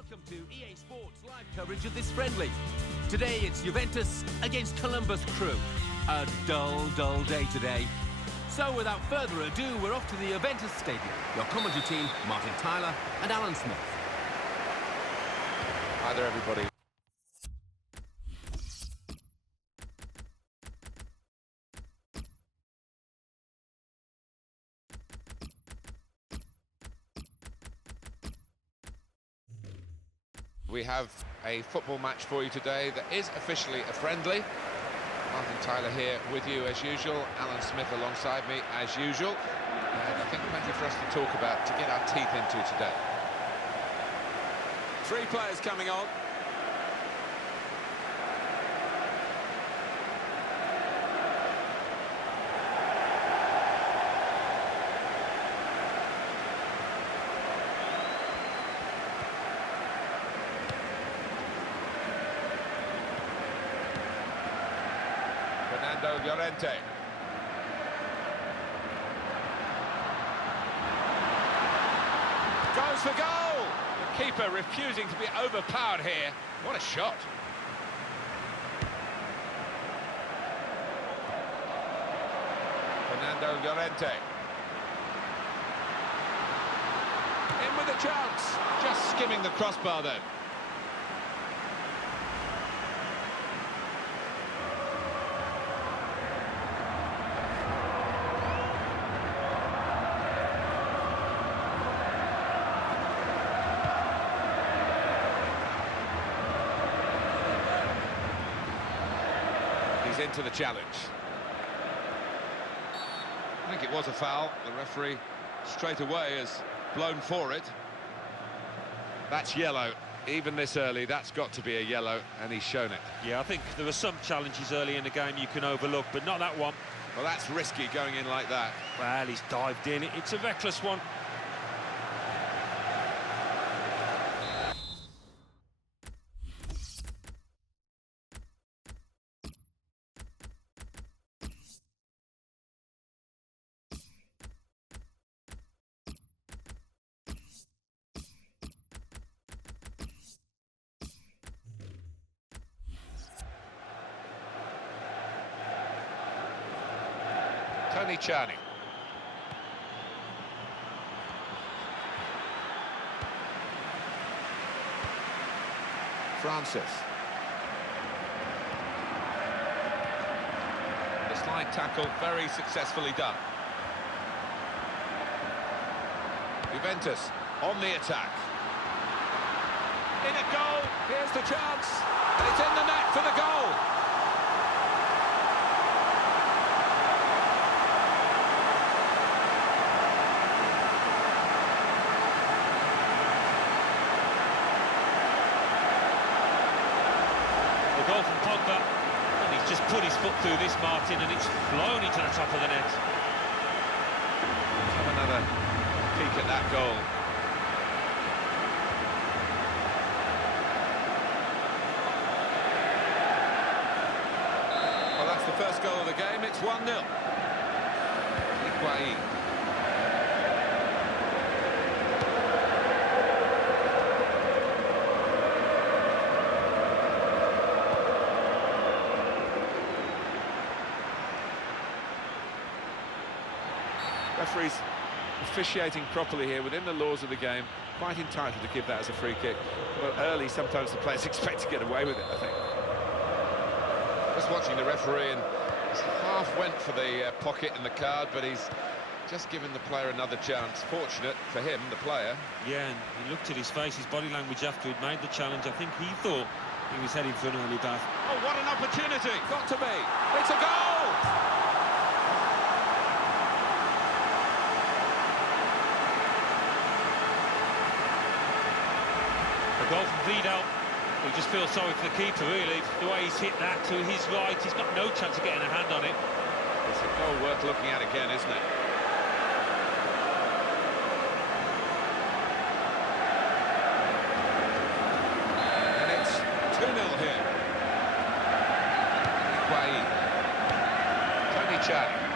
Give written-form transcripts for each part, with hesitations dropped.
Welcome to EA Sports live coverage of this friendly. Today it's Juventus against Columbus Crew. A dull day today. So without further ado, we're off to the Juventus Stadium. Your commentary team, Martin Tyler and Alan Smith. Hi there, everybody. We have a football match for you today that is officially a friendly. Martin Tyler here with you as usual, Alan Smith alongside me as usual. And I think plenty for us to talk about, to get our teeth into today. Three players coming on. Llorente. Goes for goal! The keeper refusing to be overpowered here. What a shot. Fernando Llorente. In with a chance. Just skimming the crossbar then. Into the challenge. I think it was a foul. The referee straight away has blown for it. That's yellow. Even this early, that's got to be a yellow, and he's shown it. Yeah, I think there were some challenges early in the game you can overlook, but not that one. Well, that's risky going in like that. Well, he's dived in. It's a reckless one. Tony Charney. Francis. The slide tackle, very successfully done. Juventus on the attack. In a goal, here's the chance. And it's in the net for the goal. Goal from Pogba, and he's just put his foot through this, Martin, and it's flown into the top of the net. Let's have another peek at that goal. Well, that's the first goal of the game. It's 1-0. Higuain. Referees officiating properly here within the laws of the game, quite entitled to give that as a free kick. Well, early, sometimes the players expect to get away with it, I think. Just watching the referee, and he's half went for the pocket and the card, but he's just given the player another chance. Fortunate for him, the player. Yeah, and he looked at his face, his body language after he'd made the challenge. I think he thought he was heading for an early bath. Oh, what an opportunity! Got to be! It's a goal! Goal from Vidal. We just feel sorry for the keeper, really. The way he's hit that to his right, he's got no chance of getting a hand on it. It's a goal worth looking at again, isn't it? And it's 2-0 here. Higuain. Tony Charney.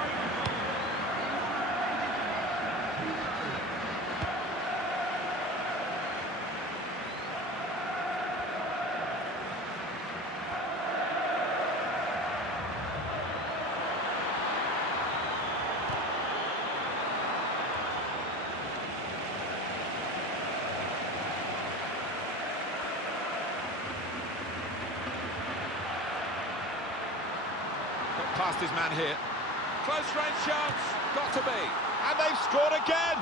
past his man here. Close range chance, got to be. And they've scored again!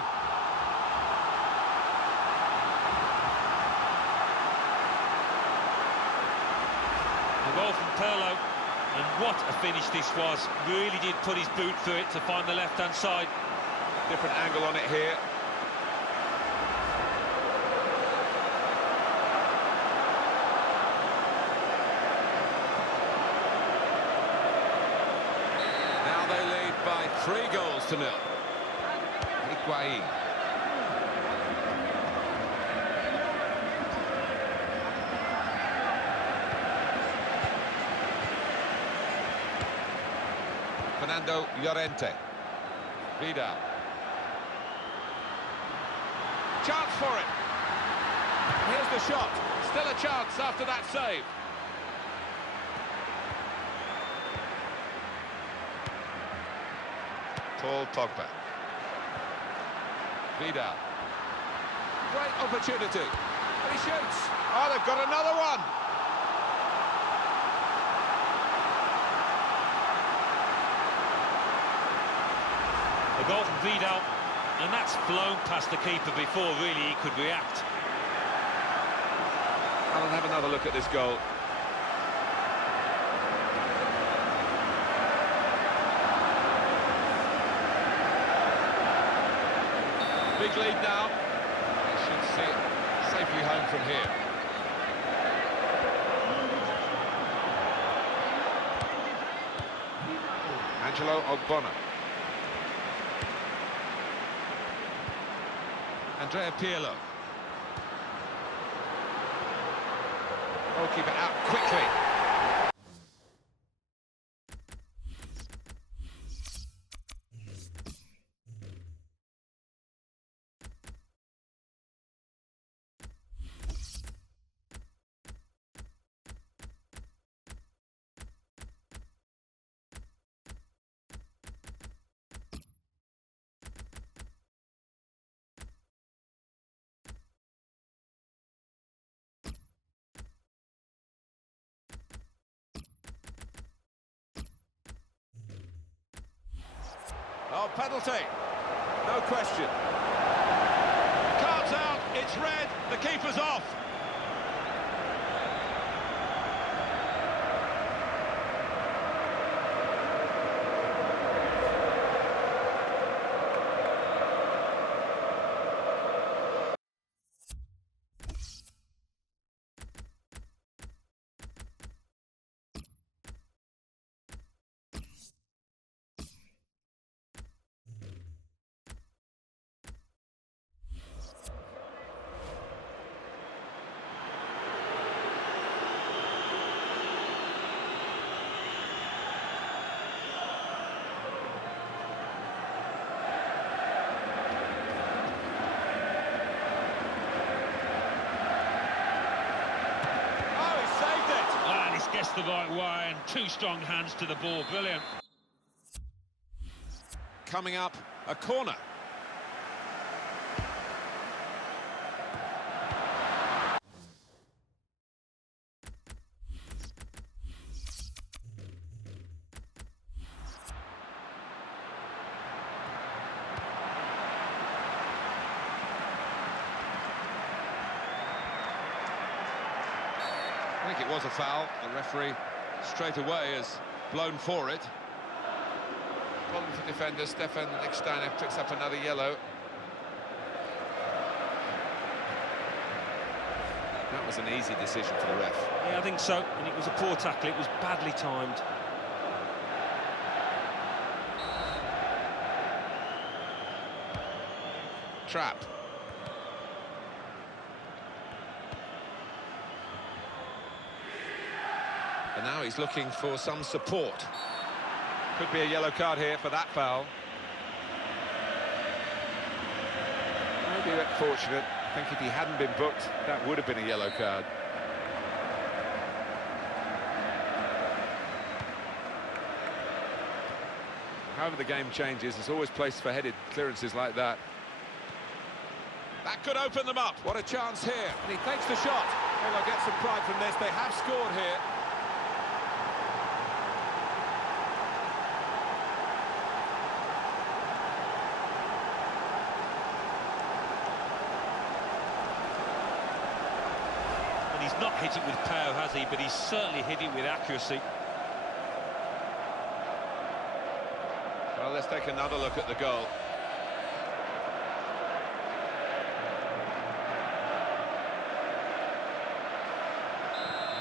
A goal from Perlo, and what a finish this was. Really did put his boot through it to find the left-hand side. Different angle on it here. Now they lead by 3-0. Higuain. Fernando Llorente. Vidal. Chance for it. Here's the shot. Still a chance after that save. Paul Pogba. Vidal. Great opportunity. And he shoots. Oh, they've got another one. A goal from Vidal, and that's flown past the keeper before really he could react. Alan, have another look at this goal. Big lead now. They should see it safely home from here. Angelo Ogbonna. Andrea Pirlo. Goalkeeper out quickly. Oh, penalty. No question. Cards out, it's red, the keeper's off. Guessed the right way and two strong hands to the ball, brilliant. Coming up, a corner. I think it was a foul. The referee straight away has blown for it. Problem for defender Stefan Lichtsteiner picks up another yellow. That was an easy decision for the ref. Yeah, I think so, and it was a poor tackle, it was badly timed. Trap. And now he's looking for some support. Could be a yellow card here for that foul. Maybe a bit fortunate. I think if he hadn't been booked, that would have been a yellow card. However the game changes, there's always place for headed clearances like that. That could open them up. What a chance here. And he takes the shot. Oh, they'll get some pride from this. They have scored here. He's not hit it with power, has he? But he's certainly hit it with accuracy. Well, let's take another look at the goal.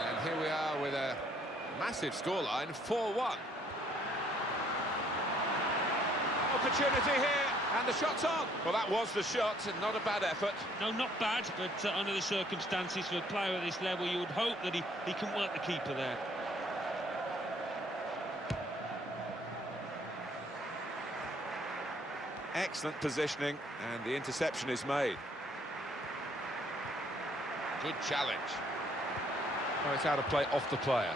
And here we are with a massive scoreline, 4-1. Opportunity here, and the shot's on. Well, that was the shot, and not a bad effort. No, not bad, but under the circumstances for a player at this level, you would hope that he can work the keeper there. Excellent positioning, and the interception is made. Good challenge. Oh, it's out of play off the player.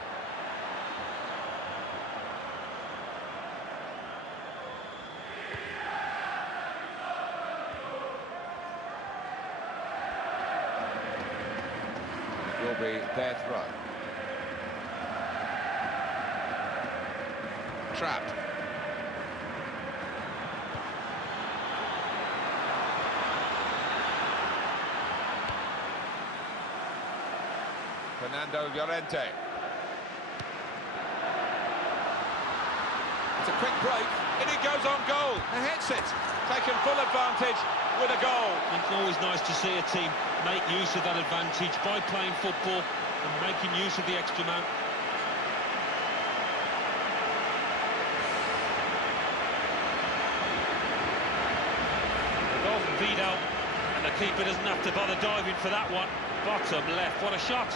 It will be their throw. Trapped. Fernando Llorente. It's a quick break, and it goes on goal. And hits it. Taken full advantage with a goal. It's always nice to see a team make use of that advantage by playing football and making use of the extra man. The goal from Vidal, and the keeper doesn't have to bother diving for that one. Bottom left, what a shot.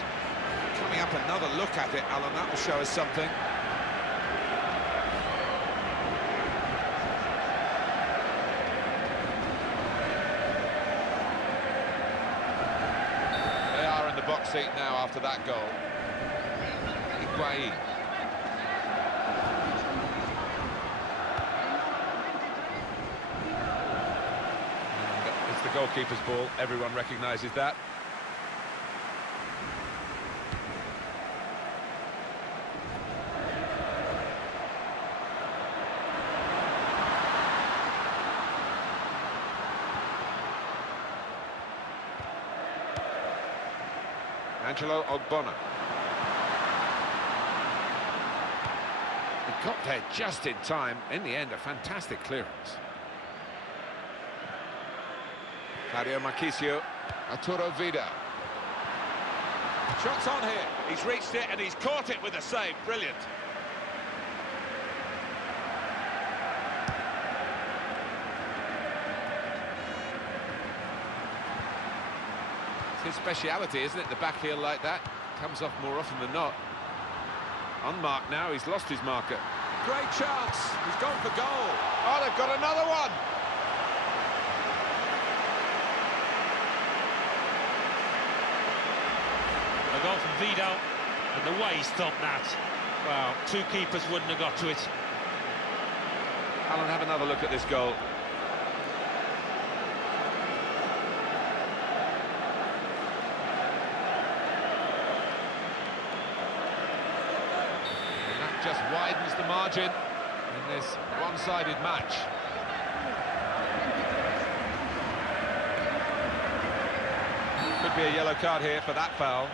Coming up another look at it, Alan, that will show us something. They are in the box seat now after that goal. Higuain. It's the goalkeeper's ball, everyone recognises that. Angelo Ogbonna. He got there just in time. In the end, a fantastic clearance. Claudio Marchisio. Arturo Vidal. Shots on here. He's reached it and he's caught it with a save. Brilliant. It's his speciality, isn't it? The back heel like that comes off more often than not. Unmarked now, he's lost his marker. Great chance. He's gone for goal. Oh, they've got another one. A goal from Vidal, and the way he stopped that. Wow, two keepers wouldn't have got to it. Alan, have another look at this goal. And that just widens the margin in this one-sided match. Could be a yellow card here for that foul.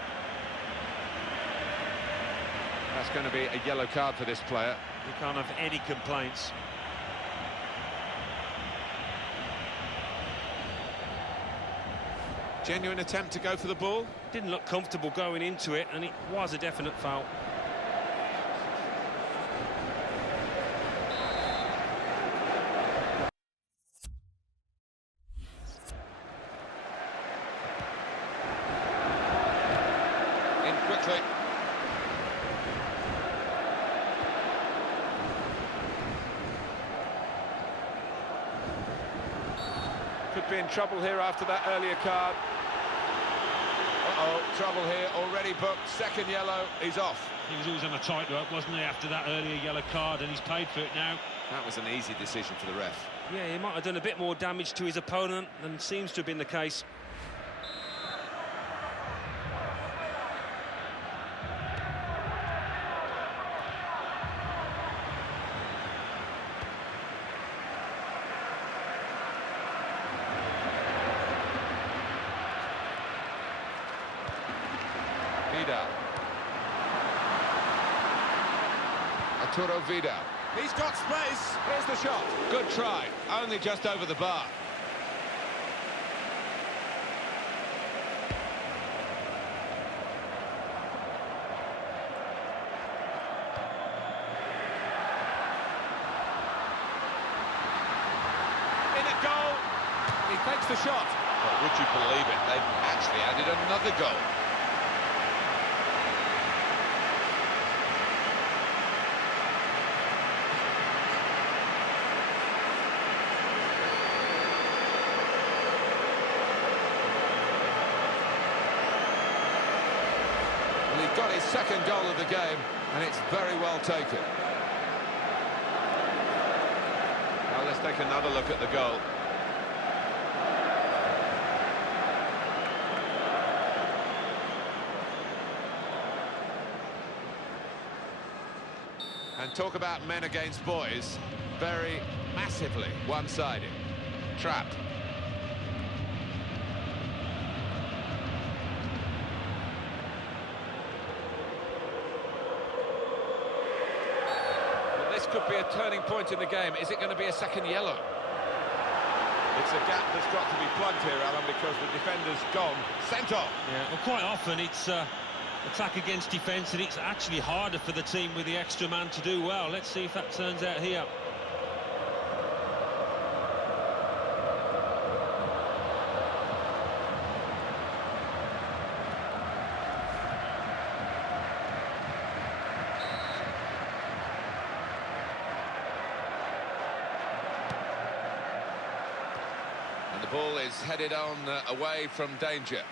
That's going to be a yellow card for this player. You can't have any complaints. Genuine attempt to go for the ball. Didn't look comfortable going into it, and it was a definite foul. In quickly. Could be in trouble here after that earlier card. Uh-oh, trouble here, already booked. Second yellow, he's off. He was always on a tightrope, wasn't he, after that earlier yellow card, and he's paid for it now. That was an easy decision for the ref. Yeah, he might have done a bit more damage to his opponent than seems to have been the case. Vidal. Arturo Vidal. He's got space. Here's the shot. Good try, only just over the bar. In at goal. He takes the shot. Well, would you believe it? They've actually added another goal. Well, he got his second goal of the game, and it's very well taken. Well, let's take another look at the goal. And talk about men against boys, very massively one-sided. Trap. Well, this could be a turning point in the game. Is it going to be a second yellow? It's a gap that's got to be plugged here, Alan, because the defender's gone. Sent off. Yeah, well, quite often it's attack against defence, and it's actually harder for the team with the extra man to do well. Let's see if that turns out here. And the ball is headed on away from danger.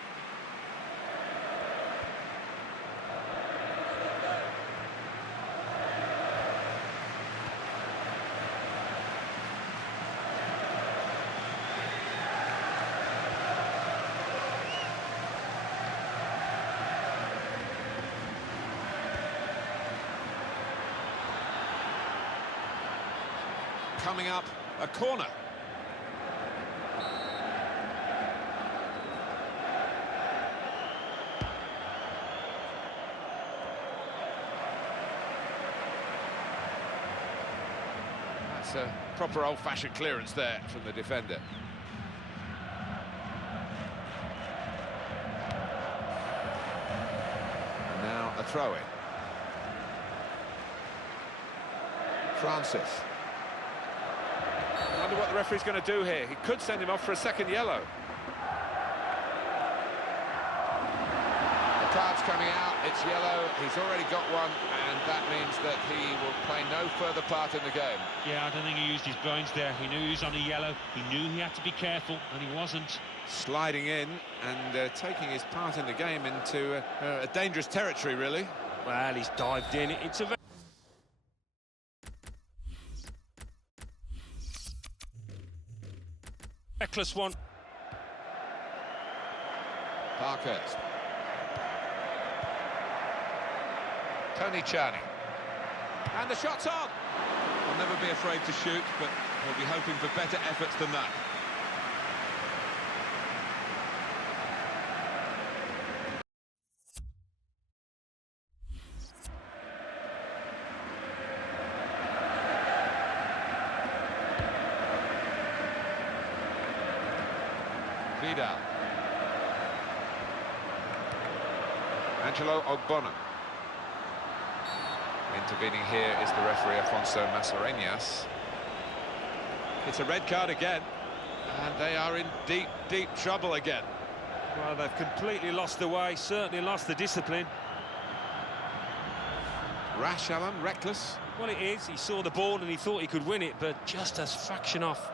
Coming up, a corner. That's a proper old-fashioned clearance there from the defender. And now a throw-in. Francis. I wonder what the referee's going to do here. He could send him off for a second yellow. The card's coming out, it's yellow, he's already got one, and that means that he will play no further part in the game. Yeah, I don't think he used his brains there. He knew he was on a yellow, he knew he had to be careful, and he wasn't. Sliding in and taking his part in the game into a dangerous territory, really. Well, he's dived in. It's a very reckless one. Parkhurst. Tony Charney. And the shot's on! I'll never be afraid to shoot, but we'll be hoping for better efforts than that. Vidal. Angelo Ogbonna. Intervening here is the referee Afonso Mascarenhas. It's a red card again. And they are in deep, deep trouble again. Well, they've completely lost the way, certainly lost the discipline. Rash, Alan, reckless. Well, it is. He saw the ball and he thought he could win it, but just a fraction off.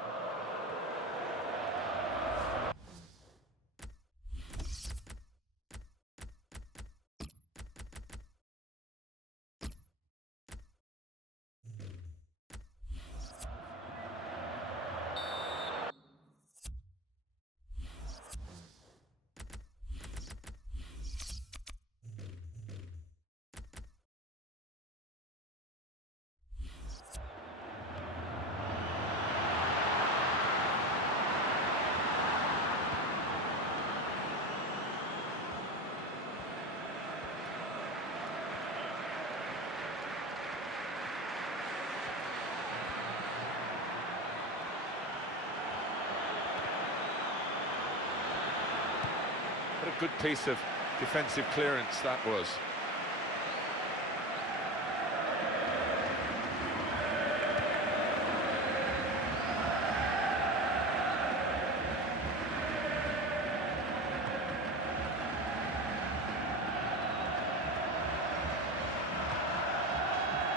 good piece of defensive clearance that was.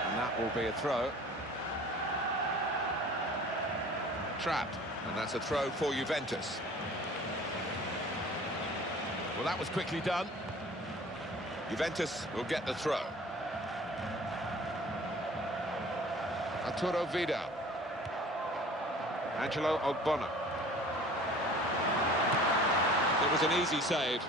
And that will be a throw. Trapped, and that's a throw for Juventus. Well, that was quickly done. Juventus will get the throw. Arturo Vidal. Angelo Ogbonna. It was an easy save.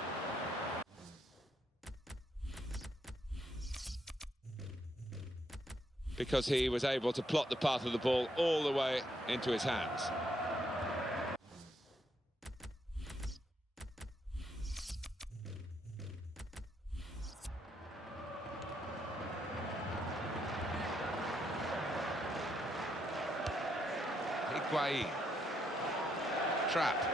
Because he was able to plot the path of the ball all the way into his hands. Higuain. Trap.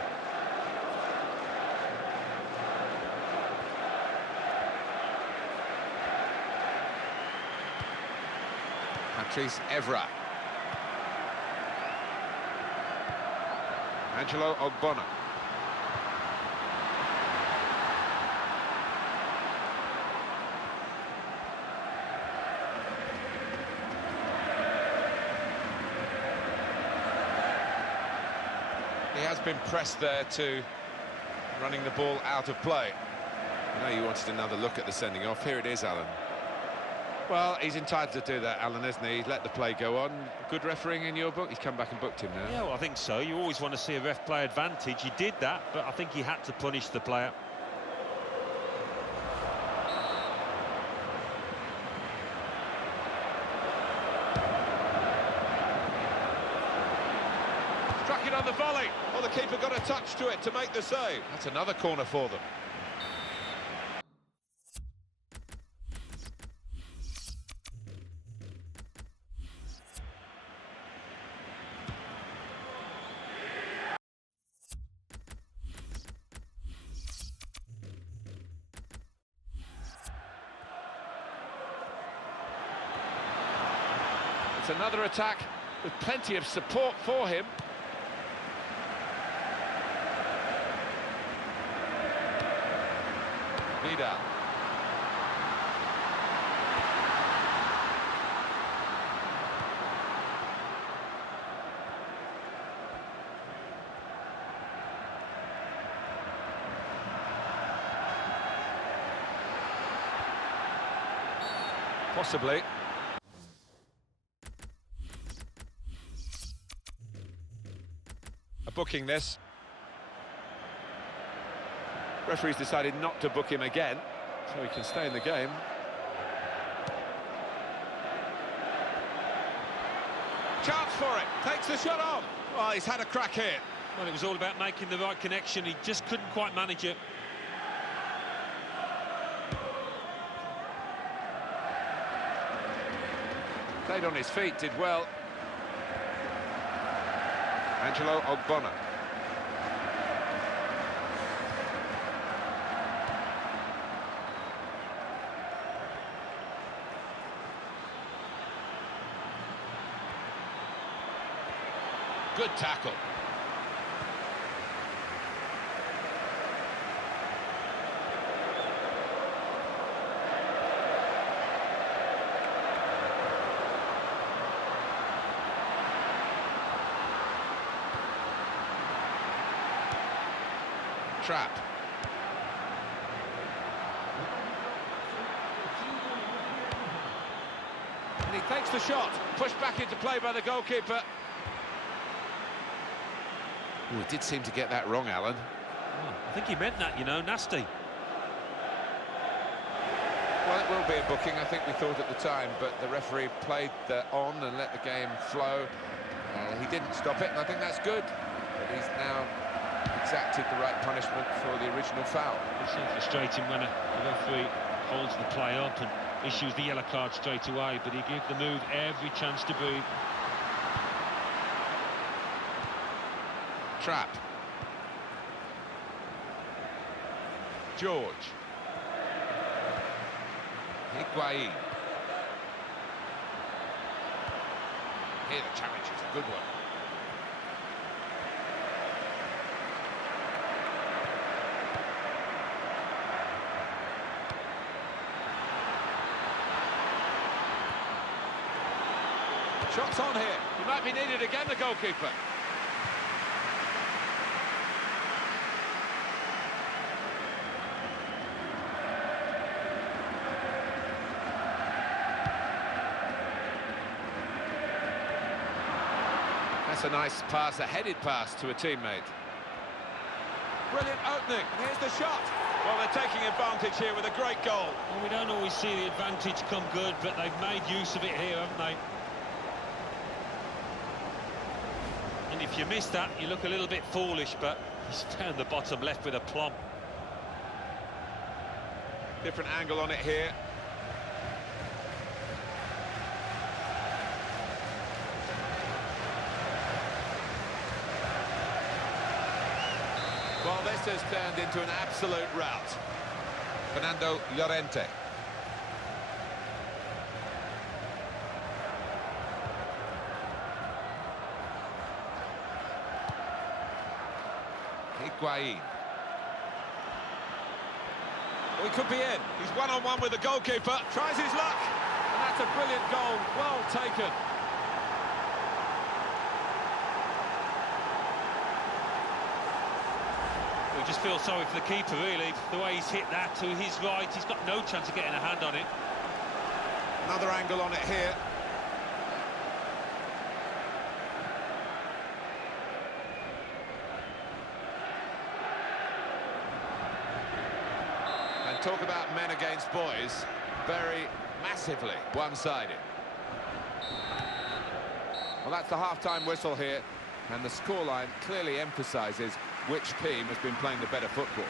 Patrice Evra. Angelo Ogbonna. He has been pressed there to running the ball out of play. I know you wanted another look at the sending off. Here it is, Alan. Well, he's entitled to do that, Alan, isn't he? He's let the play go on. Good refereeing in your book? He's come back and booked him now. Yeah, well, I think so. You always want to see a ref play advantage. He did that, but I think he had to punish the player. Struck it on the volley. Well, the keeper got a touch to it to make the save. That's another corner for them. It's another attack with plenty of support for him. Vidal. Possibly. Booking this. Referee's decided not to book him again, so he can stay in the game. Chance for it. Takes the shot on. Well, he's had a crack here. Well, it was all about making the right connection. He just couldn't quite manage it. Stayed on his feet, did well. Angelo Ogbonna. Good tackle. Trap. And he takes the shot. Pushed back into play by the goalkeeper. Oh, he did seem to get that wrong, Alan. Oh, I think he meant that, you know, nasty. Well, it will be a booking, I think we thought at the time, but the referee played on and let the game flow. He didn't stop it, and I think that's good. But he's now exacted the right punishment for the original foul. It's so frustrating when a referee holds the play up and issues the yellow card straight away, but he gave the move every chance to breathe. Trap. George. Higuain. Here the challenge is a good one. Shots on here. He might be needed again, the goalkeeper. That's a nice pass, a headed pass to a teammate. Brilliant opening. Here's the shot. Well, they're taking advantage here with a great goal. Well, we don't always see the advantage come good, but they've made use of it here, haven't they? And if you miss that, you look a little bit foolish, but he's found the bottom left with a plumb. Different angle on it here. Well, this has turned into an absolute rout. Fernando Llorente. Higuain. Well, he could be in. He's one-on-one with the goalkeeper. Tries his luck. And that's a brilliant goal. Well taken. We just feel sorry for the keeper, really. The way he's hit that to his right, he's got no chance of getting a hand on it. Another angle on it here. And talk about men against boys, very massively one-sided. Well, that's the half-time whistle here. And the scoreline clearly emphasises which team has been playing the better football.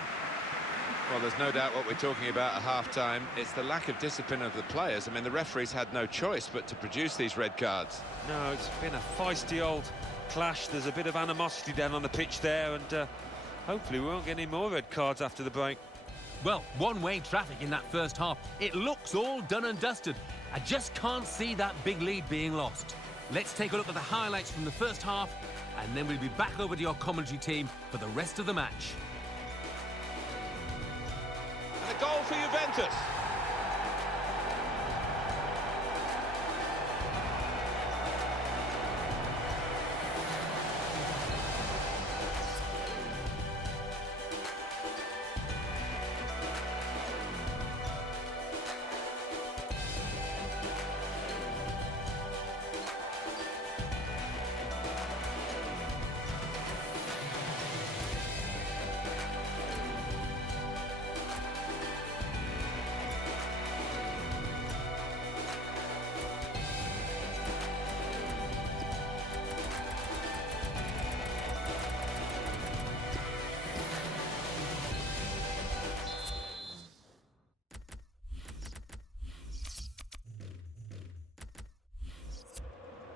Well, there's no doubt what we're talking about at half-time. It's the lack of discipline of the players. I mean, the referees had no choice but to produce these red cards. No, it's been a feisty old clash. There's a bit of animosity down on the pitch there, and hopefully we won't get any more red cards after the break. Well, one-way traffic in that first half. It looks all done and dusted. I just can't see that big lead being lost. Let's take a look at the highlights from the first half, and then we'll be back over to your commentary team for the rest of the match. And a goal for Juventus.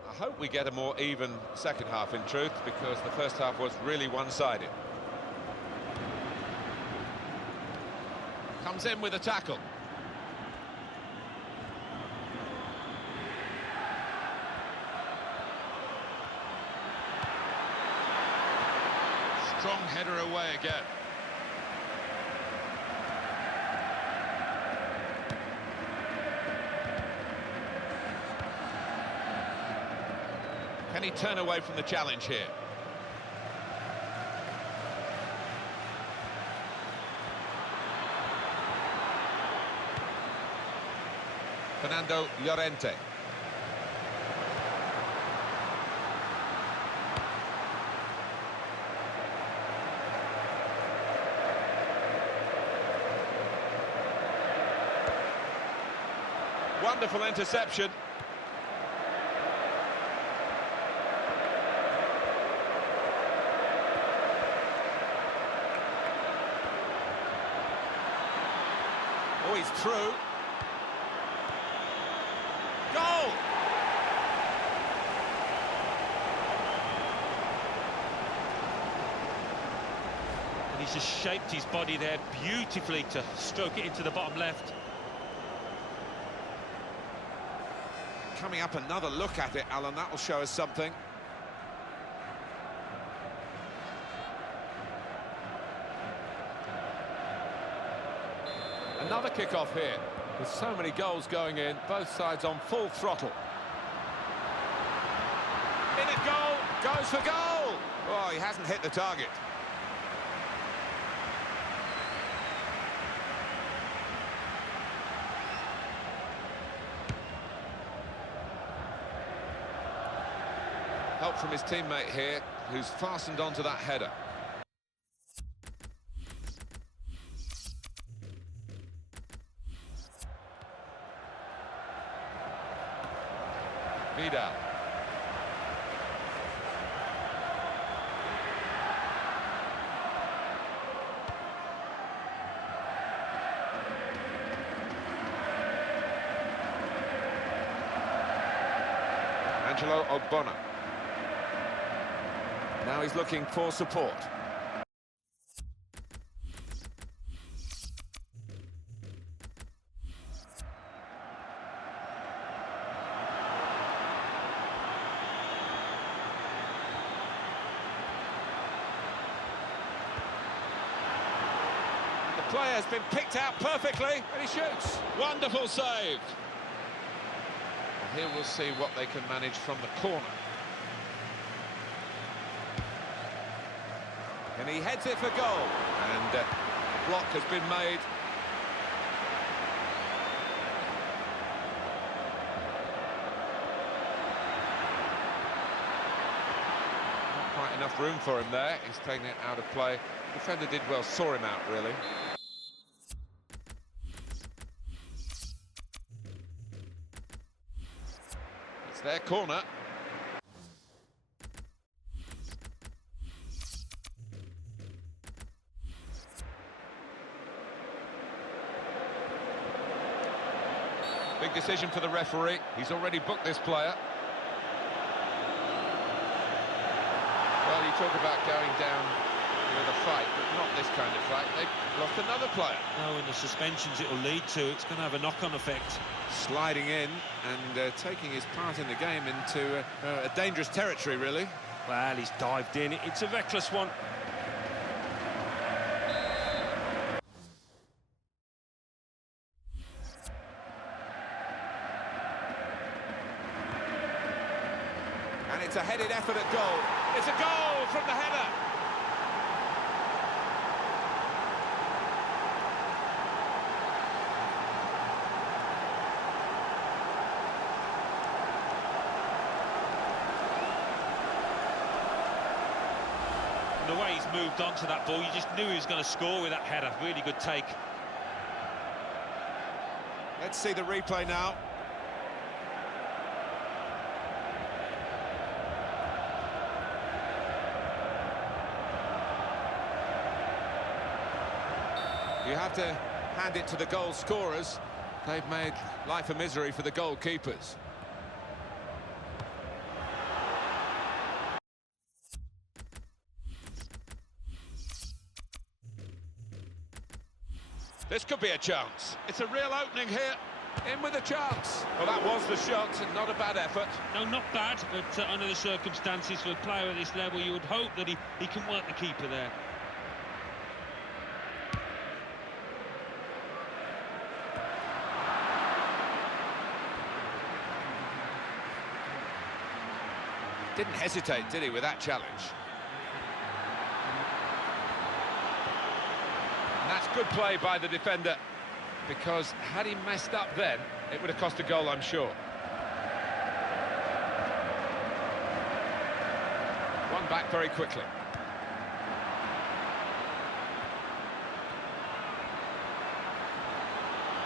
I hope we get a more even second half, in truth, because the first half was really one-sided. Comes in with a tackle. Strong header away again. Can he turn away from the challenge here? Fernando Llorente. Wonderful interception. Oh, he's through. Goal! And He's just shaped his body there beautifully to stroke it into the bottom left. Coming up, another look at it, Alan. That will show us something. Another kick-off here, with so many goals going in, both sides on full throttle. In at goal, goes for goal! Oh, he hasn't hit the target. Help from his teammate here, who's fastened onto that header. Vidal. Angelo Ogbonna. Now he's looking for support. The player has been picked out perfectly, and he shoots. Wonderful save. Here we'll see what they can manage from the corner. And he heads it for goal. And the block has been made. Not quite enough room for him there. He's taking it out of play. The defender did well, saw him out, really. It's their corner. Big decision for the referee. He's already booked this player. Well, you talk about going down with a fight, but not this kind of fight. They've lost another player. No, and the suspensions it'll lead to, it's going to have a knock-on effect. Sliding in and taking his part in the game into a dangerous territory, really. Well, he's dived in. It's a reckless one. And it's a headed effort at goal. It's a goal from the header. And the way he's moved on to that ball, you just knew he was going to score with that header. Really good take. Let's see the replay now. You have to hand it to the goal scorers. They've made life a misery for the goalkeepers. This could be a chance. It's a real opening here. In with a chance. Well, that was the shot, and not a bad effort. No, not bad, but under the circumstances for a player at this level, you would hope that he can work the keeper there. Didn't hesitate, did he, with that challenge? And that's good play by the defender, because had he messed up then, it would have cost a goal, I'm sure. One back very quickly.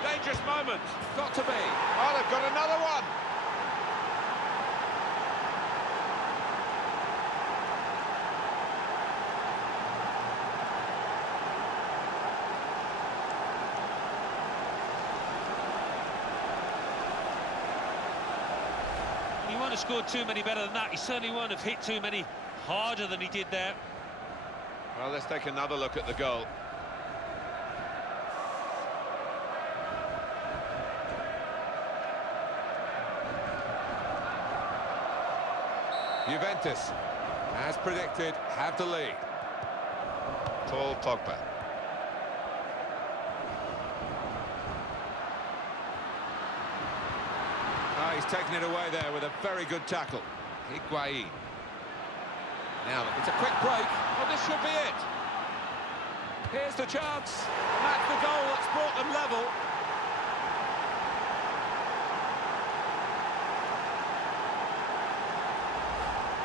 Dangerous moment, got to be. Oh, they've got another one. He won't have scored too many better than that. He certainly won't have hit too many harder than he did there. Well, let's take another look at the goal. Juventus, as predicted, have the lead. Paul Pogba. Oh, he's taken it away there with a very good tackle. Higuain. Now, It's a quick break. Oh, this should be it. Here's the chance. And that's the goal that's brought them level.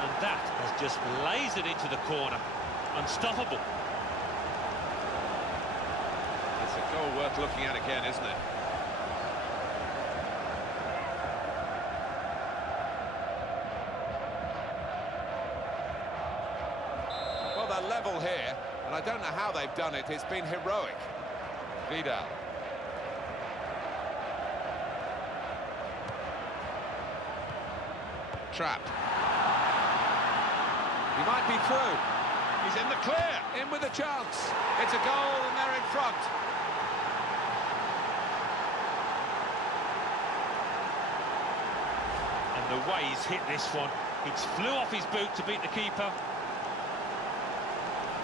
And that has just lasered into the corner. Unstoppable. It's a goal worth looking at again, isn't it? Well, they're level here, and I don't know how they've done it. It's been heroic. Vidal. Trapped. He might be through. He's in the clear. In with a chance. It's a goal, and they're in front. And the way he's hit this one, it flew off his boot to beat the keeper.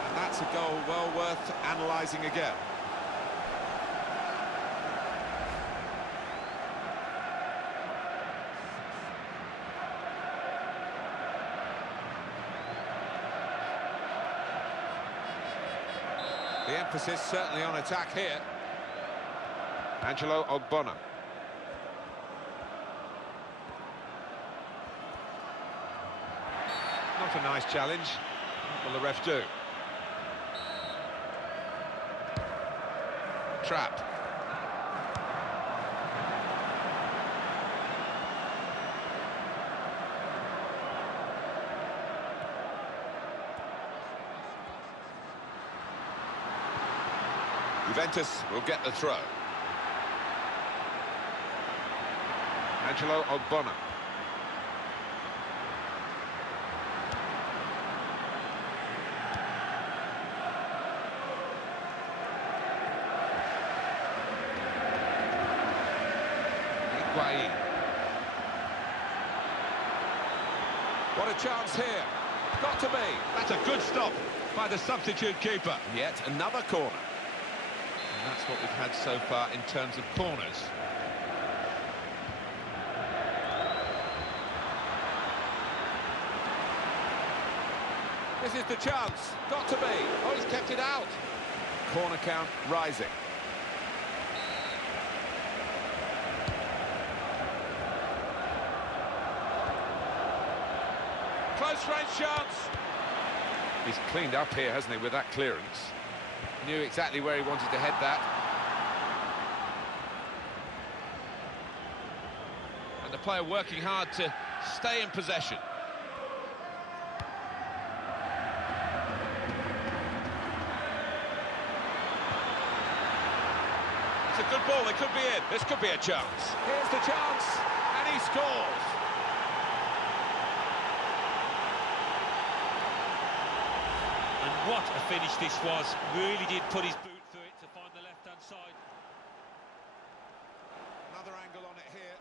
And that's a goal well worth analysing again. The emphasis certainly on attack here. Angelo Ogbonna. Not a nice challenge. What will the ref do? Trapped. Juventus will get the throw. Angelo Ogbonna. Higuain. What a chance here. Got to be. that's a good stop by the substitute keeper. Yet another corner. And that's what we've had so far in terms of corners. This is the chance. Got to be. Oh, he's kept it out. Corner count rising. Close range chance. He's cleaned up here, hasn't he, with that clearance. Knew exactly where he wanted to head that. And the player working hard to stay in possession. It's a good ball, it could be in. This could be a chance. Here's the chance, and he scores. And what a finish this was. Really did put his boot through it to find the left-hand side. Another angle on it here.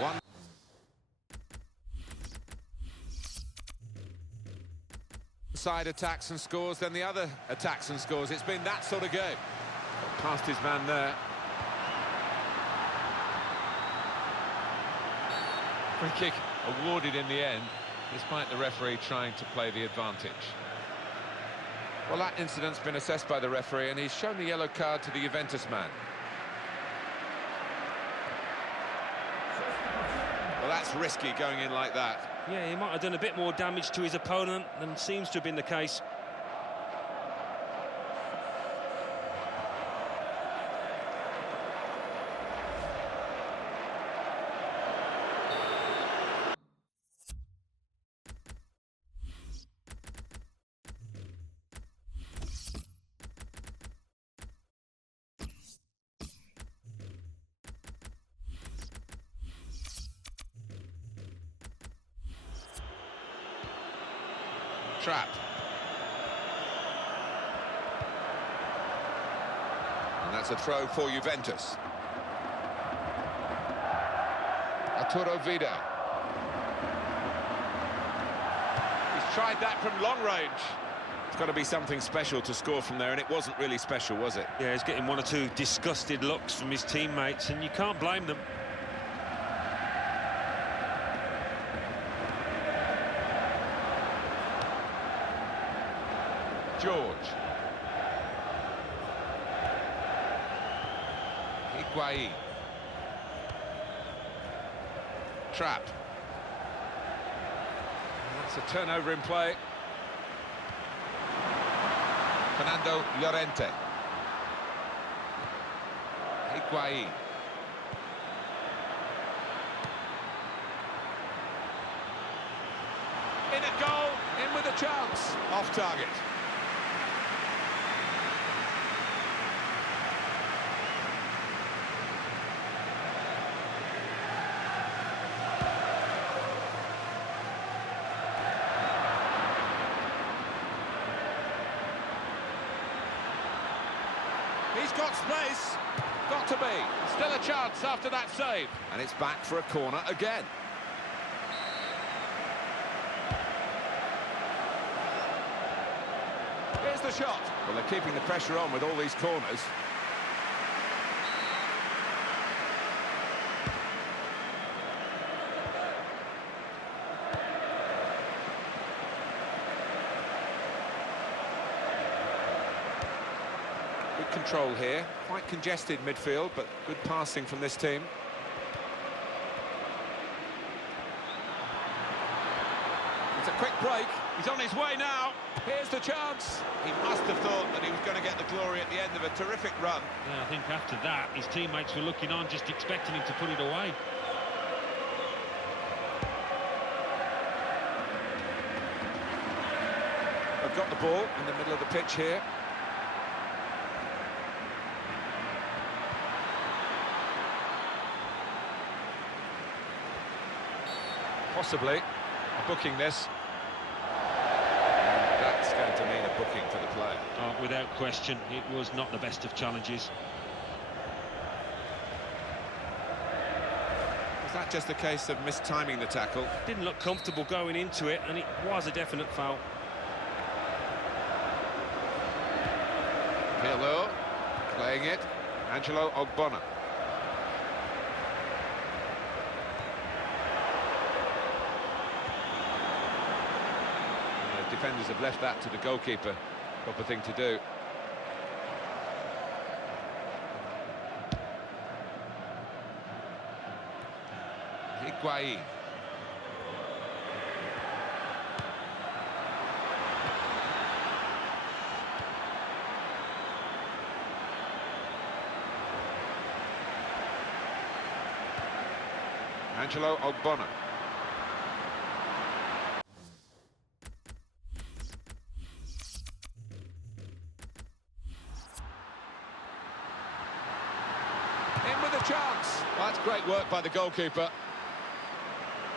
One. Side attacks and scores, then the other attacks and scores. It's been that sort of game. Past his man there. Free kick awarded in the end, despite the referee trying to play the advantage. Well, that incident's been assessed by the referee, and he's shown the yellow card to the Juventus man. Well, that's risky going in like that. Yeah, he might have done a bit more damage to his opponent than seems to have been the case. Trap. And that's a throw for Juventus. Arturo Vidal. He's tried that from long range. It's got to be something special to score from there, and it wasn't really special, was it? Yeah, he's getting one or two disgusted looks from his teammates, and you can't blame them. George. Higuain. Trap. That's a turnover in play. Fernando Llorente. Higuain. In a goal, in with a chance. Off target. He's got space. Got to be. Still a chance after that save. And it's back for a corner again. Here's the shot. Well, they're keeping the pressure on with all these corners. Good control here. Quite congested midfield, but good passing from this team. It's a quick break. He's on his way now. Here's the chance. He must have thought that he was going to get the glory at the end of a terrific run. Yeah, I think after that, his teammates were looking on, just expecting him to put it away. They've got the ball in the middle of the pitch here. Possibly booking this. And that's going to mean a booking for the player. Oh, without question, it was not the best of challenges. Was that just a case of mistiming the tackle? Didn't look comfortable going into it, and it was a definite foul. Pirlo playing it. Angelo Ogbonna. The defenders have left that to the goalkeeper. Proper thing to do. Higuain. Angelo Ogbonna. In with a chance. Well, that's great work by the goalkeeper.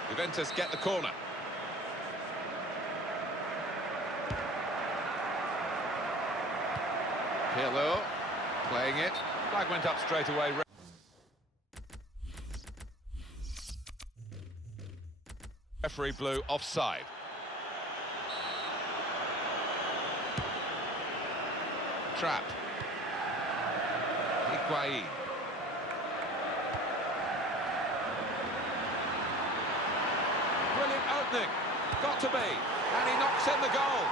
Juventus get the corner. Pirlo playing it. Flag went up straight away. Referee blew offside. Trap. Higuain. Brilliant opening. Got to be. And he knocks in the goal.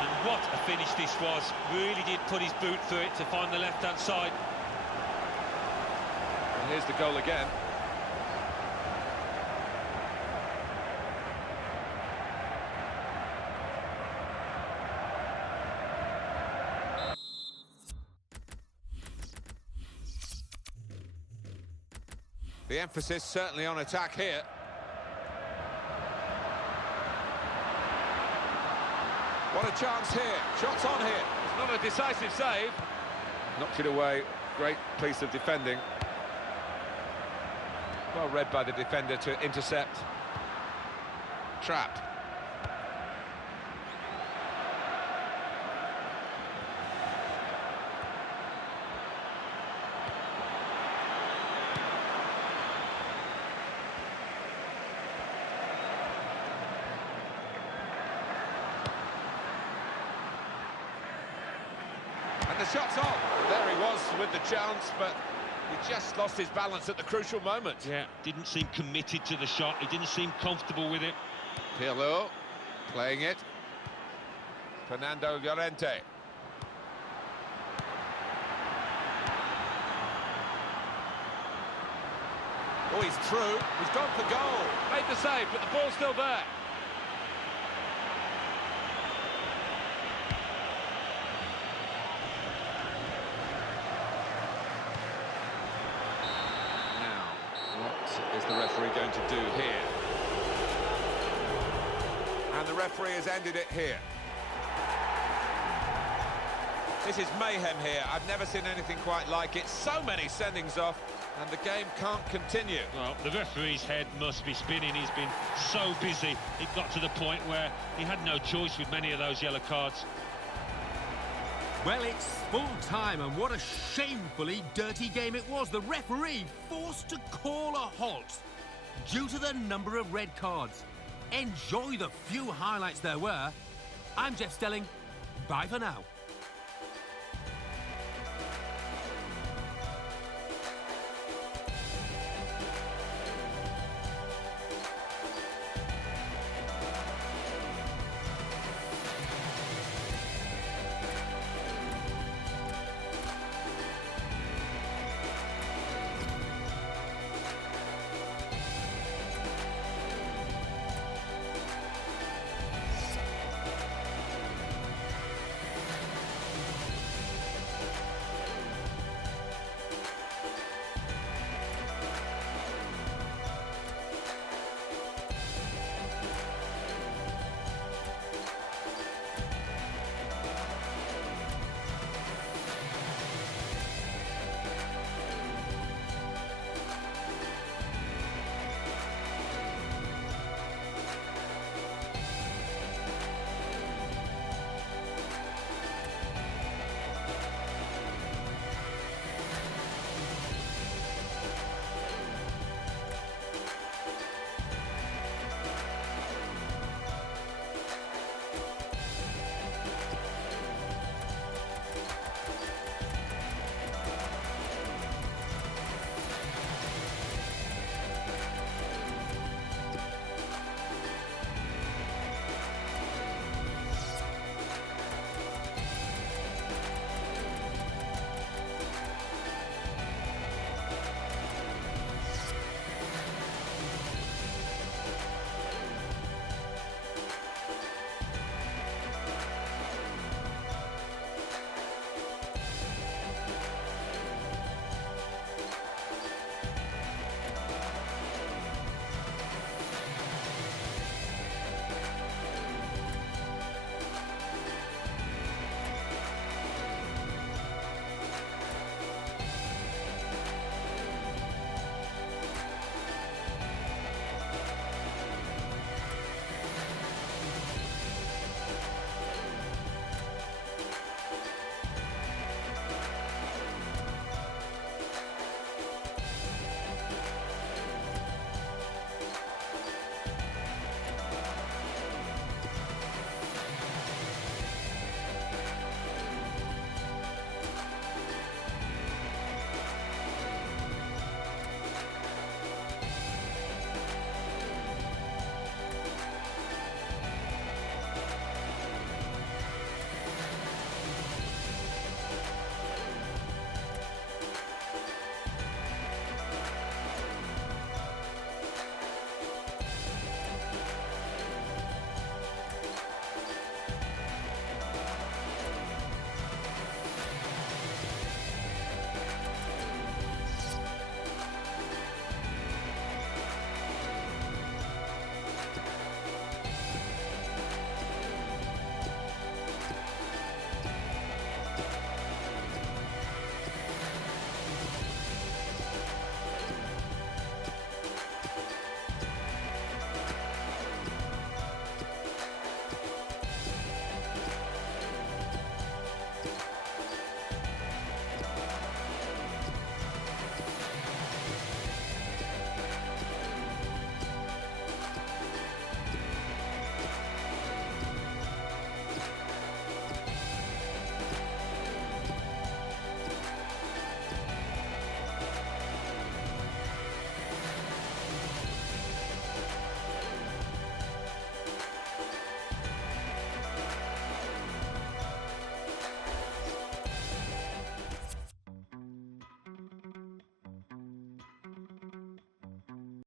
And what a finish this was. Really did put his boot through it to find the left-hand side. And here's the goal again. The emphasis certainly on attack here. What a chance here. Shots on here. It's not a decisive save. Knocked it away. Great piece of defending. Well read by the defender to intercept. Trapped. And the shot's on. There he was with the chance, but he just lost his balance at the crucial moment. Yeah, didn't seem committed to the shot. He didn't seem comfortable with it. Pirlo playing it. Fernando Llorente. Oh, he's through. He's gone for goal. Made the save, but the ball's still there. What is the referee going to do here? And the referee has ended it here. This is mayhem here. I've never seen anything quite like it. So many sendings off, and the game can't continue. Well, the referee's head must be spinning. He's been so busy. It got to the point where he had no choice with many of those yellow cards. Well, it's full time, and what a shamefully dirty game it was. The referee forced to call a halt due to the number of red cards. Enjoy the few highlights there were. I'm Jeff Stelling. Bye for now.